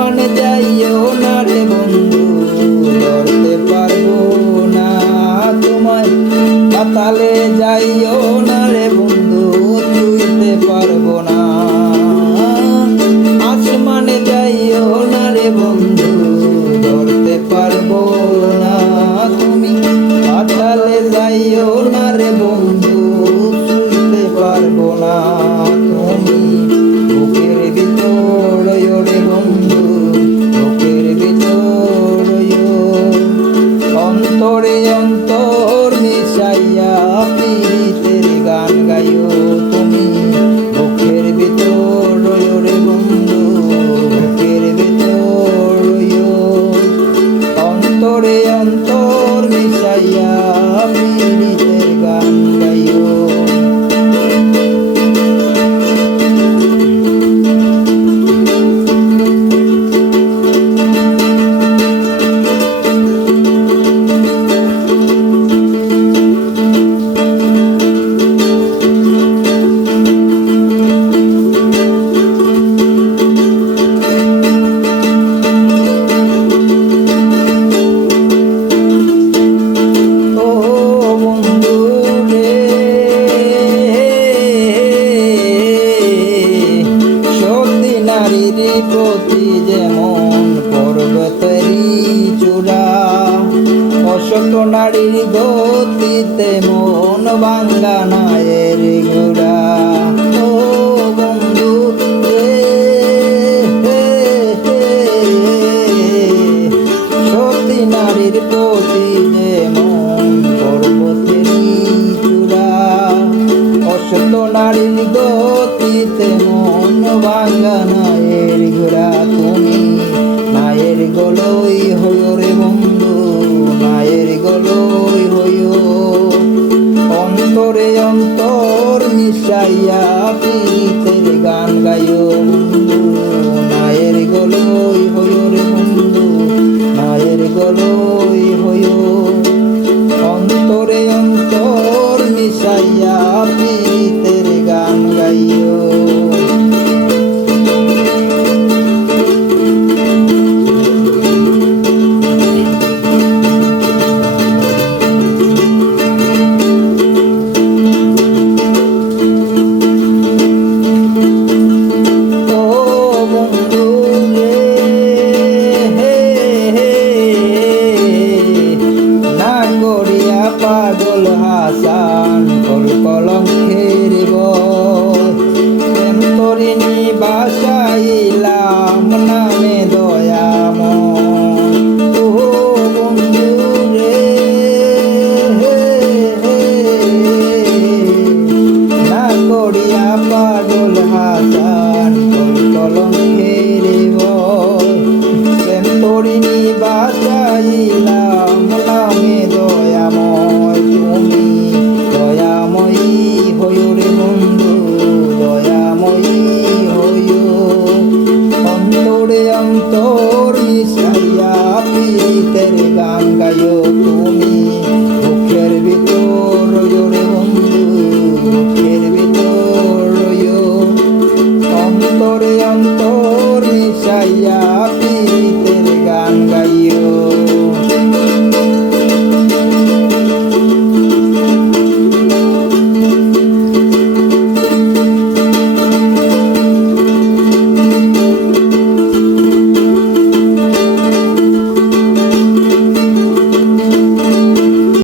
আসমানে যাইও না রে বন্ধু, ধরতে পারব না তোমায়। পাতালে যাইও না রে বন্ধু তুইতে পারব না। আসমানে যাইও না রে বন্ধু প্রতি যেমন পর্বতেরই চূড়া অশোক নারীর গতিতে মন বাঙ্গা নায়ের গুড়া ও বন্ধু সতী নারীর প্রতি যেমন অসত নারীর গতিতে মন ভাঙ্গা নায়ের ঘোরা তুমি। নায়ের গলই হইও রে বন্ধু, নায়ের গলই হইও। অন্তরে অন্তর মিশাইয়া পীড়িতের পাগল হাসান কল কলঙ্কের প্রেম তরিণী বাসাইলাম siento